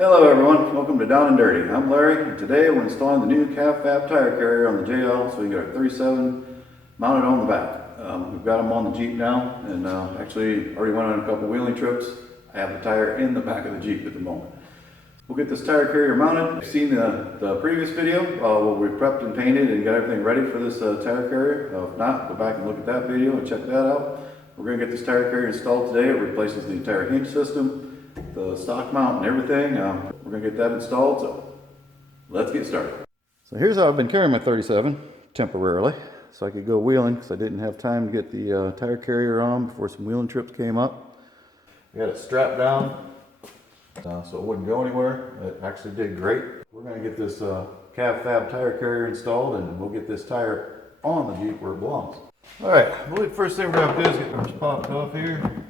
Hello everyone, welcome to Down and Dirty. I'm Larry, and today we're installing the new CavFab tire carrier on the JL so we can get our 37 mounted on the back. We've got them on the Jeep now, and actually already went on a couple wheeling trips. I have the tire in the back of the Jeep at the moment. We'll get this tire carrier mounted. You've seen the previous video where we prepped and painted and got everything ready for this tire carrier. If not, go back and look at that video and check that out. We're going to get this tire carrier installed today. It replaces the entire hinge system, the stock mount and everything. We're going to get that installed, so let's get started. So here's how I've been carrying my 37 temporarily, so I could go wheeling because I didn't have time to get the tire carrier on before some wheeling trips came up. I got it strapped down so it wouldn't go anywhere. It actually did great. We're going to get this CavFab tire carrier installed, and we'll get this tire on the Jeep where it belongs. Alright, I believe the first thing we're going to have to do is get this popped off here.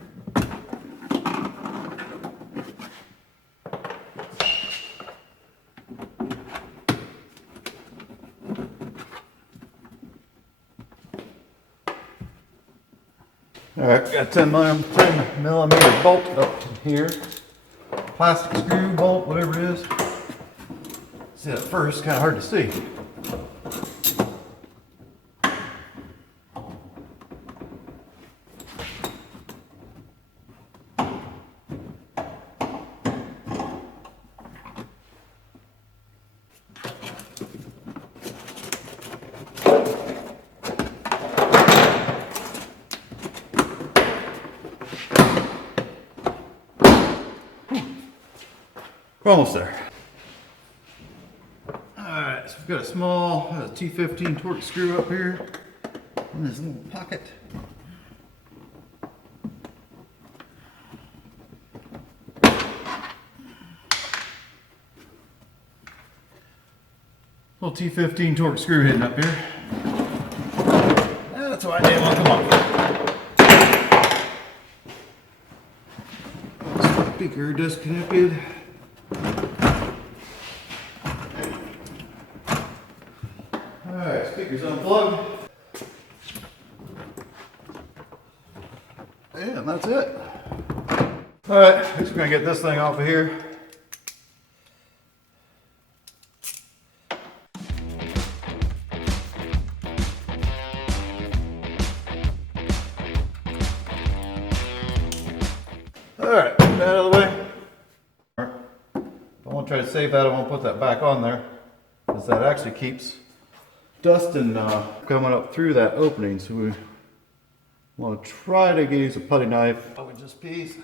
Alright, got a 10 millimeter bolt up here. Plastic screw, bolt, whatever it is. See, at first, it's kind of hard to see. We're almost there. Alright, so we've got a small T15 torque screw up here in this little pocket. Little T15 torque screw hidden up here. That's why I didn't want to come off. Speaker disconnected. Alright, speaker's unplugged. And that's it. Alright, just gonna get this thing off of here. Alright, get that out of the way. I want to try to save that. I won't put that back on there, because that actually keeps dust and coming up through that opening. So we want to try to use a putty knife with this piece.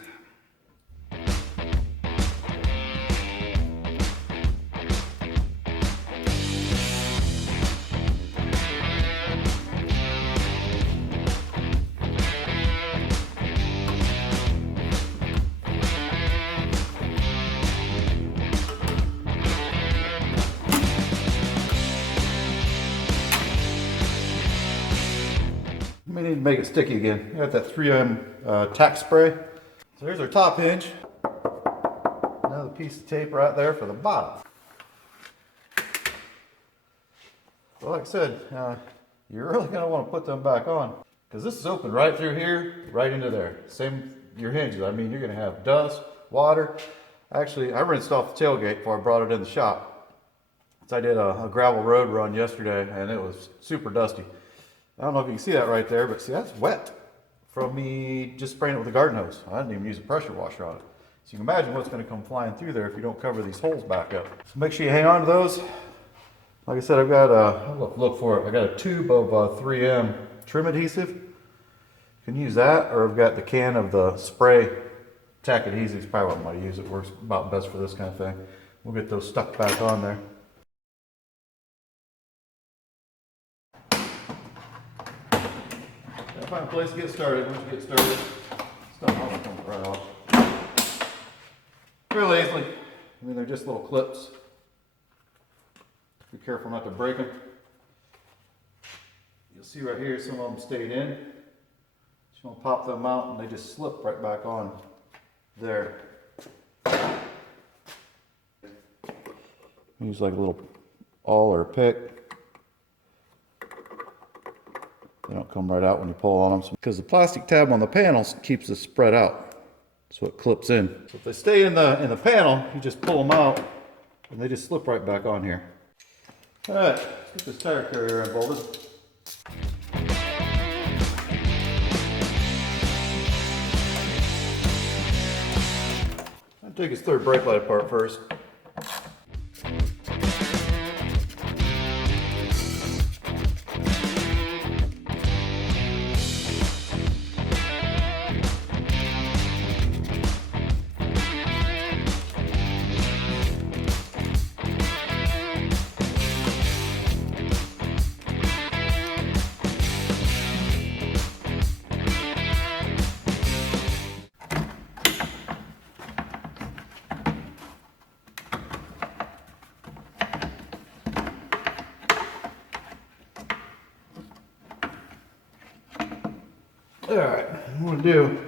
We need to make it sticky again. Got that 3M tack spray. So here's our top hinge. Another piece of tape right there for the bottom. So like I said, you're really going to want to put them back on, because this is open right through here, right into there. Same your hinges. I mean, you're going to have dust, water. Actually, I rinsed off the tailgate before I brought it in the shop. So I did a gravel road run yesterday, and it was super dusty. I don't know if you can see that right there, but see, that's wet from me just spraying it with a garden hose. I didn't even use a pressure washer on it. So you can imagine what's going to come flying through there if you don't cover these holes back up. So make sure you hang on to those. Like I said, I've got look for it. I got a tube of 3M trim adhesive. You can use that, or I've got the can of the spray tack adhesive. Is probably what I'm going to use. It works about best for this kind of thing. We'll get those stuck back on there. Find a place to get started. Once you get started, stuff will come right off fairly easily. I mean, they're just little clips. Be careful not to break them. You'll see right here, some of them stayed in. Just want to pop them out, and they just slip right back on there. Use like a little awl or a pick. They don't come right out when you pull on them, because the plastic tab on the panels keeps this spread out. So it clips in. So if they stay in the panel, you just pull them out and they just slip right back on here. All right, let's get this tire carrier unbolted. I'll take his third brake light apart first. Alright, what I'm going to do,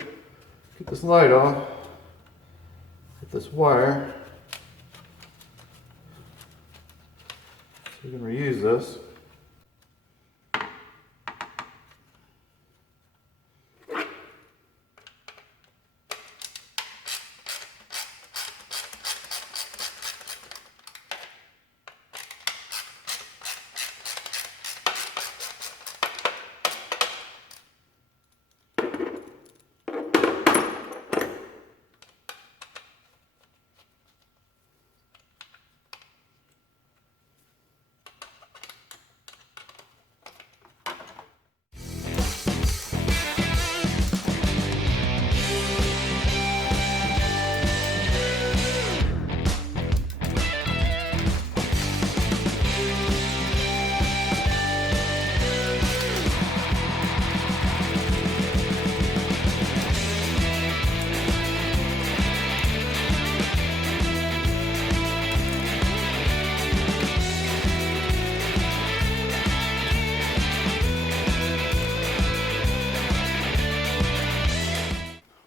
get this light off, get this wire, so we can reuse this.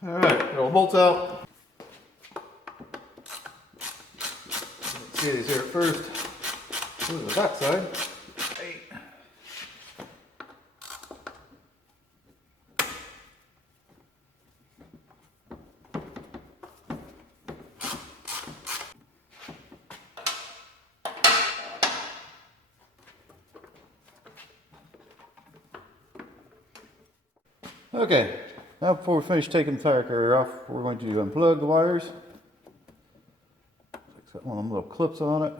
Alright, got all the bolts out. Let's see these here at first. Go to the back side. Hey. Okay, now before we finish taking the tire carrier off, we're going to unplug the wires. It's got one of them little clips on it.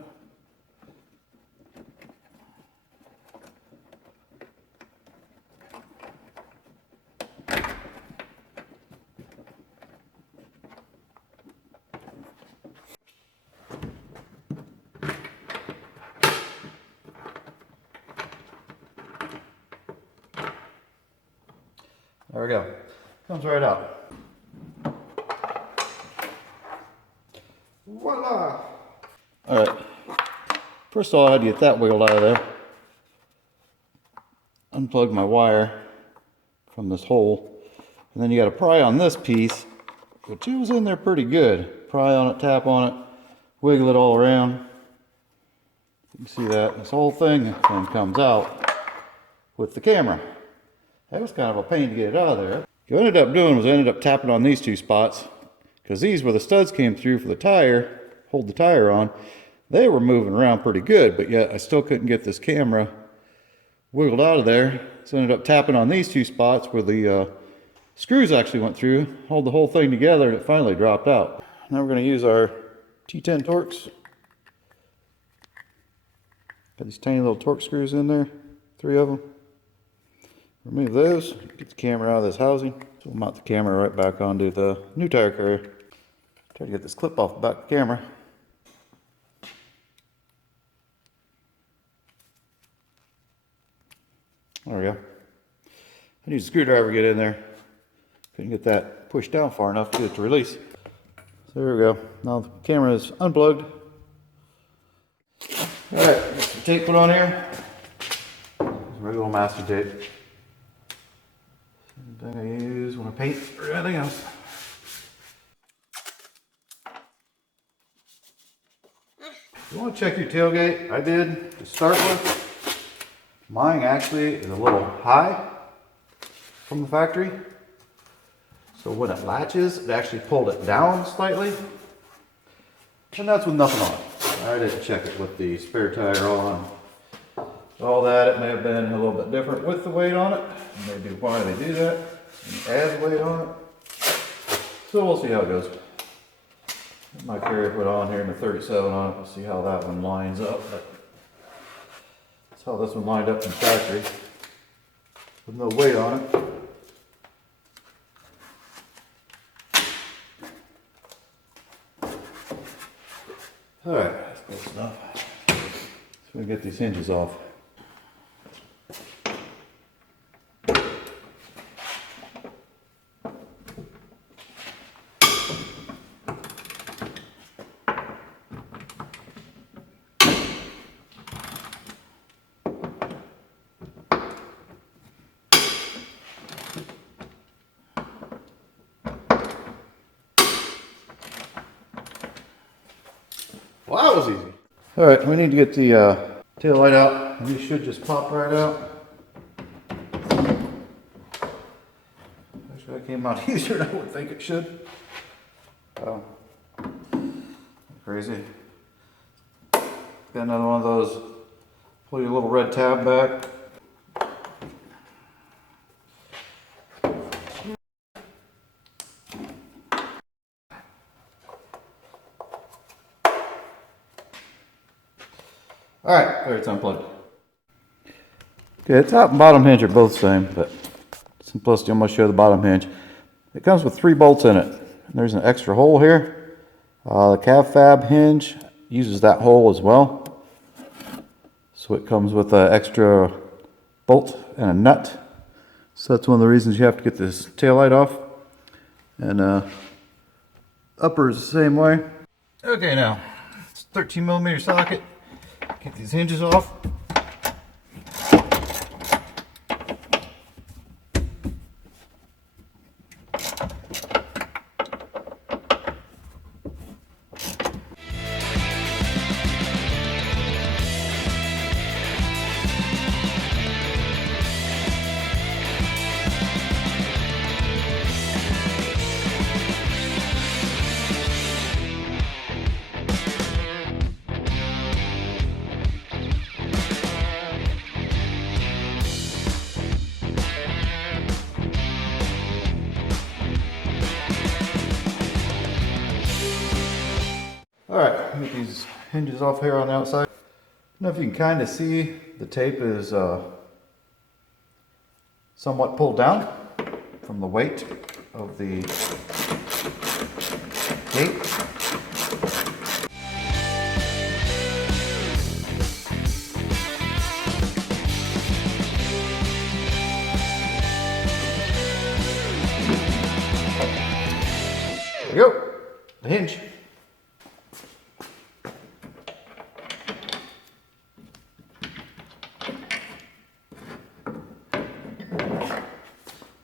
There we go. Comes right out. Voila! Alright. First of all, I had to get that wiggled out of there. Unplug my wire from this hole. And then you got to pry on this piece, which it was in there pretty good. Pry on it, tap on it, wiggle it all around. You can see that. This whole thing then comes out with the camera. That was kind of a pain to get it out of there. What I ended up doing was I ended up tapping on these two spots, because these where the studs came through for the tire, hold the tire on, they were moving around pretty good, but yet I still couldn't get this camera wiggled out of there. So I ended up tapping on these two spots where the screws actually went through, hold the whole thing together, and it finally dropped out. Now we're going to use our T10 Torx. Got these tiny little Torx screws in there, 3 of them. Remove those, get the camera out of this housing. So we'll mount the camera right back onto the new tire carrier. Try to get this clip off the back of the camera. There we go. I need a screwdriver to get in there. Couldn't get that pushed down far enough to get it to release. So there we go. Now the camera is unplugged. Alright, get some tape put on here. Some regular master tape. Same thing I use when I paint or anything else. You want to check your tailgate? I did to start with. Mine actually is a little high from the factory. So when it latches, it actually pulled it down slightly. And that's with nothing on it. I didn't check it with the spare tire on. All that, it may have been a little bit different with the weight on it. Maybe why they do that. And add weight on it. So we'll see how it goes. I might carry it on here in the 37 on it. We'll see how that one lines up. But that's how this one lined up in the factory. With no weight on it. Alright, that's close enough. So we get these hinges off. Well, that was easy. All right, we need to get the tail light out. These should just pop right out. Actually, that came out easier than I would think it should. Oh, crazy. Got another one of those. Pull your little red tab back. Alright, there it's unplugged. Okay, the top and bottom hinge are both the same, but simplicity, I'm going to show the bottom hinge. It comes with 3 bolts in it. There's an extra hole here. The CavFab hinge uses that hole as well. So it comes with an extra bolt and a nut. So that's one of the reasons you have to get this tail light off. And upper is the same way. Okay, now it's a 13mm socket. Get these hinges off. Alright, get these hinges off here on the outside. I don't know if you can kind of see the tape is somewhat pulled down from the weight of the gate. There you go, the hinge.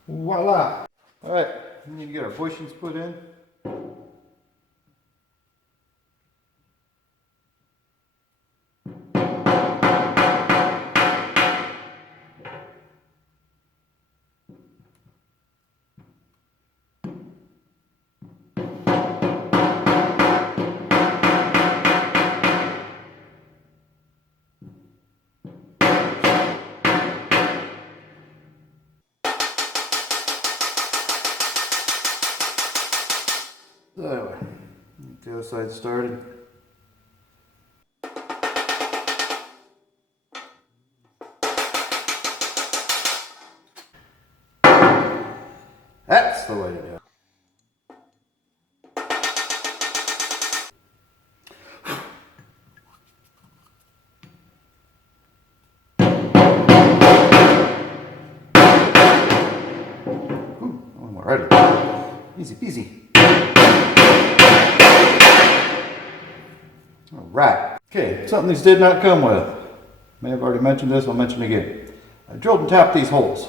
Voila! Alright, we need to get our bushings put in. So anyway, get the other side started. That's the way to do it. Ooh, alrighty. Easy peasy. Alright. Okay, something these did not come with. May have already mentioned this, I'll mention it again. I drilled and tapped these holes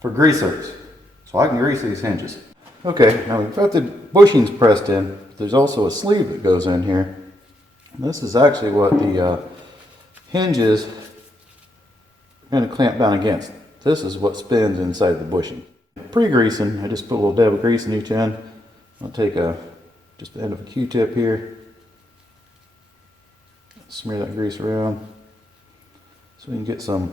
for greasers, so I can grease these hinges. Okay, now we've got the bushings pressed in. There's also a sleeve that goes in here. And this is actually what the hinges are going to clamp down against. This is what spins inside the bushing. Pre-greasing, I just put a little dab of grease in each end. I'll take just the end of a Q-tip here, smear that grease around so we can get some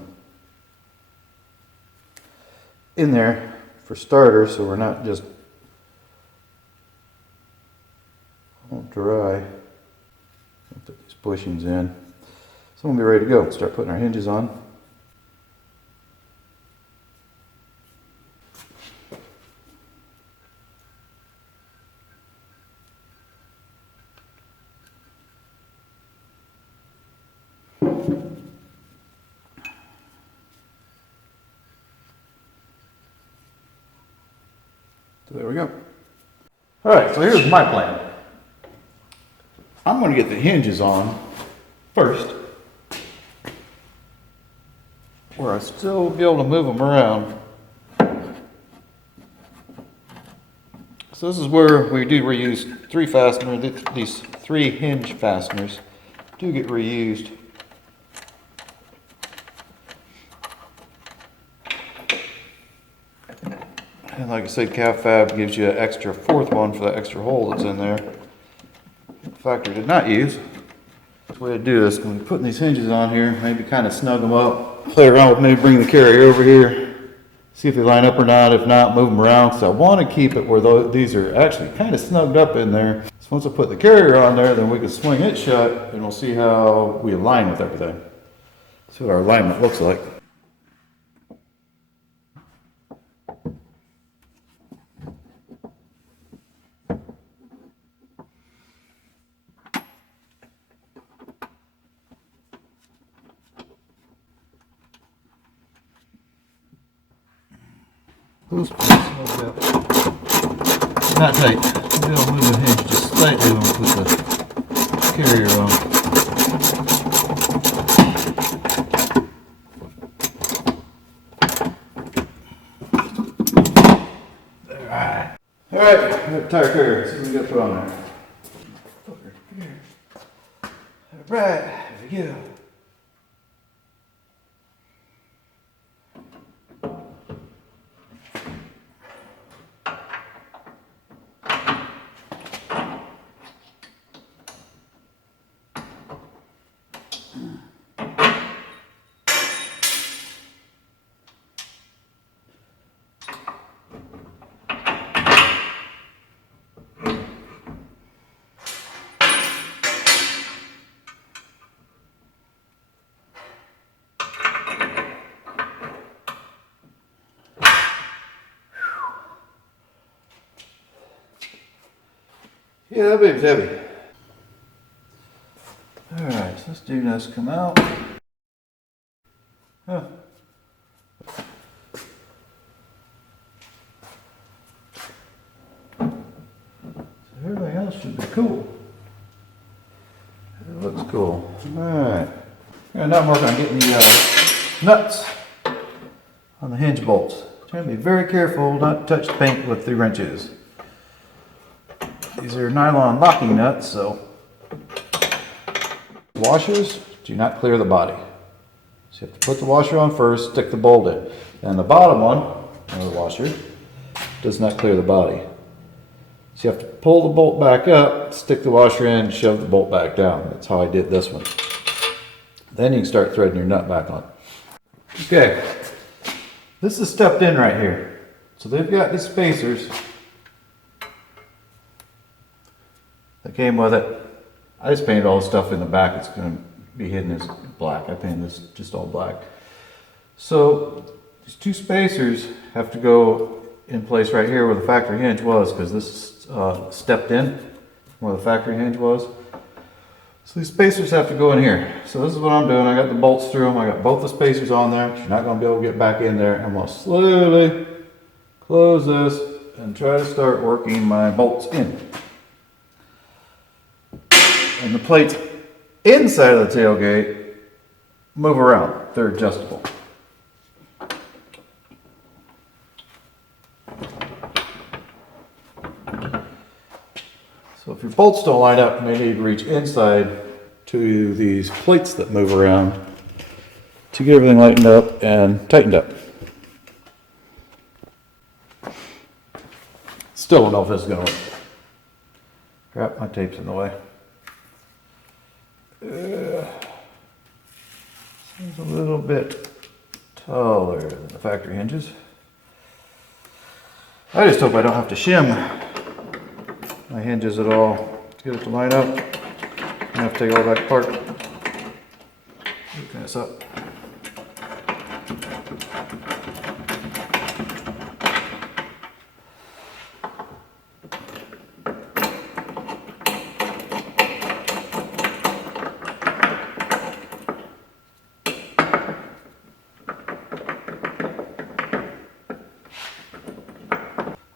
in there for starters, so we're not just all dry. Put these bushings in. So we'll be ready to go. Start putting our hinges on. So there we go. All right, so here's my plan. I'm going to get the hinges on first, where I still be able to move them around. So this is where we do reuse 3 fasteners. These 3 hinge fasteners do get reused. And like I said, CavFab gives you an extra 4th one for that extra hole that's in there. The factory did not use. The way to do this, when we're putting these hinges on here, maybe kind of snug them up. Play around with maybe bring the carrier over here. See if they line up or not. If not, move them around. Because I want to keep it where these are actually kind of snugged up in there. So once I put the carrier on there, then we can swing it shut and we'll see how we align with everything. See what our alignment looks like. Not tight. Maybe I'll move the hinge just slightly when we put the carrier on. Alright. Alright, we have a tire carrier. Let's see what we got to put on there. Alright, there we go. Yeah, that baby's heavy. Alright, so let's do this. Come out. Huh. So everything else should be cool. It looks cool. Alright. Now I'm working on getting the nuts on the hinge bolts. Trying to be very careful not to touch the paint with the wrenches. These are nylon locking nuts, so washers do not clear the body. So you have to put the washer on first, stick the bolt in. And the bottom one, the washer, does not clear the body. So you have to pull the bolt back up, stick the washer in, shove the bolt back down. That's how I did this one. Then you can start threading your nut back on. Okay, this is stepped in right here. So they've got these spacers that came with it. I just painted all the stuff in the back. It's going to be hidden as black. I painted this just all black. So these 2 spacers have to go in place right here where the factory hinge was, because this is stepped in where the factory hinge was. So these spacers have to go in here. So this is what I'm doing. I got the bolts through them. I got both the spacers on there. You're not going to be able to get back in there. I'm going to slowly close this and try to start working my bolts in. And the plates inside of the tailgate move around. They're adjustable. So if your bolts don't line up, you may need to reach inside to these plates that move around to get everything lightened up and tightened up. Still don't know if this is gonna work. Crap, my tape's in the way. Seems a little bit taller than the factory hinges. I just hope I don't have to shim my hinges at all to get it to line up. I have to take it all back apart. Open this up.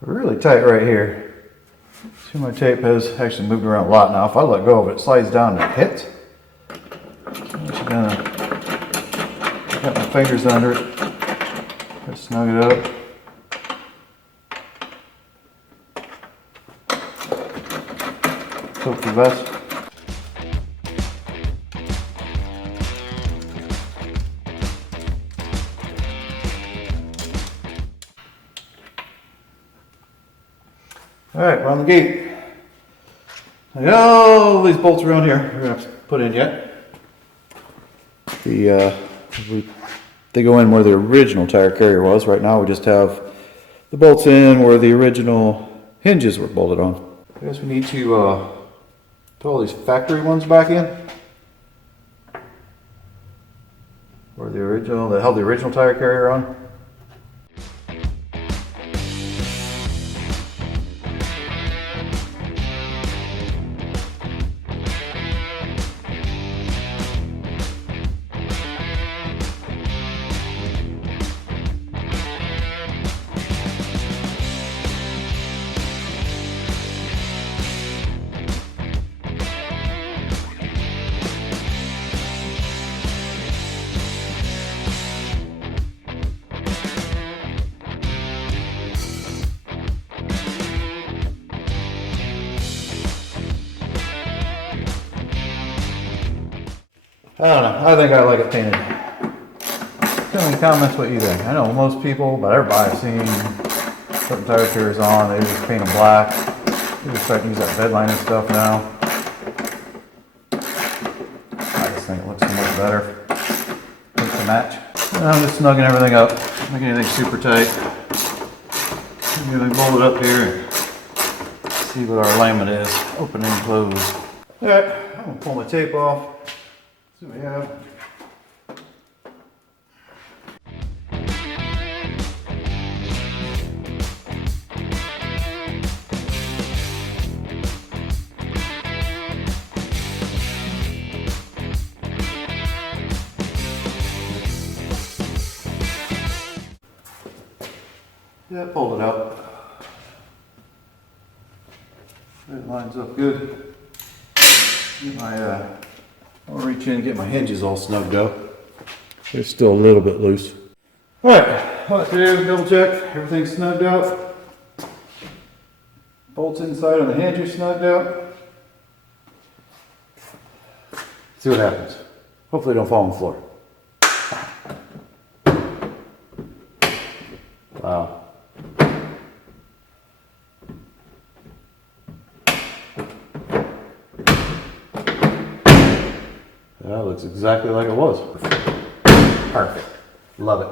Really tight right here. See, my tape has actually moved around a lot now. If I let go of it, it slides down and it hits. I'm just gonna get my fingers under it, just snug it up. Hope for the best. All right, we're on the gate. I got all these bolts around here we're gonna have to put in yet. They go in where the original tire carrier was. Right now we just have the bolts in where the original hinges were bolted on. I guess we need to put all these factory ones back in. Where the original, that held the original tire carrier on. I don't know. I think I like it painted. Tell me in the comments what you think. I know most people, but everybody I've seen putting tire carriers on, they just paint them black. They just start to use that bed liner stuff now. I just think it looks so much better. Paint to match. And I'm just snugging everything up. Not making anything super tight. Everything bolted up here. See what our alignment is. Open and close. Alright, I'm gonna pull my tape off. See what we have. Yeah, pulled it up. It lines up good. Get my I'll reach in and get my hinges all snugged up. They're still a little bit loose. Alright, what to do, double check, everything's snugged out. Bolts inside on the hinge are snugged out. See what happens. Hopefully they don't fall on the floor. Wow. That looks exactly like it was. Perfect. Love it.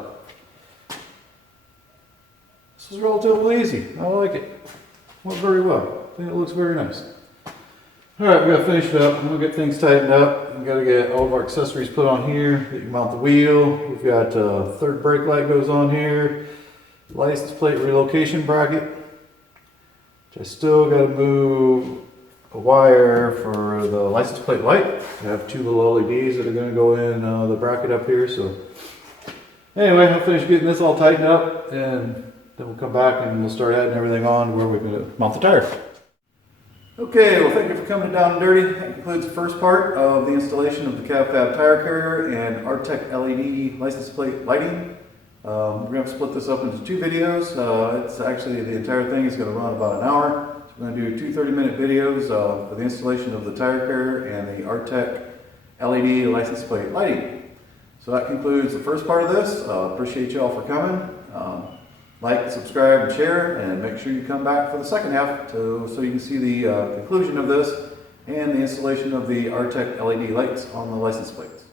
This is relatively easy. I like it. Went very well. I think it looks very nice. Alright, we gotta finish it up. We'll get things tightened up. We gotta get all of our accessories put on here. You can mount the wheel. We've got a third brake light goes on here. License plate relocation bracket. Which I still gotta move a wire for the license plate light. I have two little LEDs that are going to go in the bracket up here. So anyway, I'll finish getting this all tightened up, and then we'll come back and we'll start adding everything on where we're going to mount the tire. Okay, well, thank you for coming down and dirty. That concludes the first part of the installation of the CavFab Tire Carrier and Artec LED license plate lighting. We're going to split this up into two videos. It's actually, the entire thing is going to run about an hour. We're going to do two 30-minute videos for the installation of the tire carrier and the Artec LED license plate lighting. So that concludes the first part of this. Appreciate you all for coming. like, subscribe, and share, and make sure you come back for the second half so you can see the conclusion of this and the installation of the Artec LED lights on the license plates.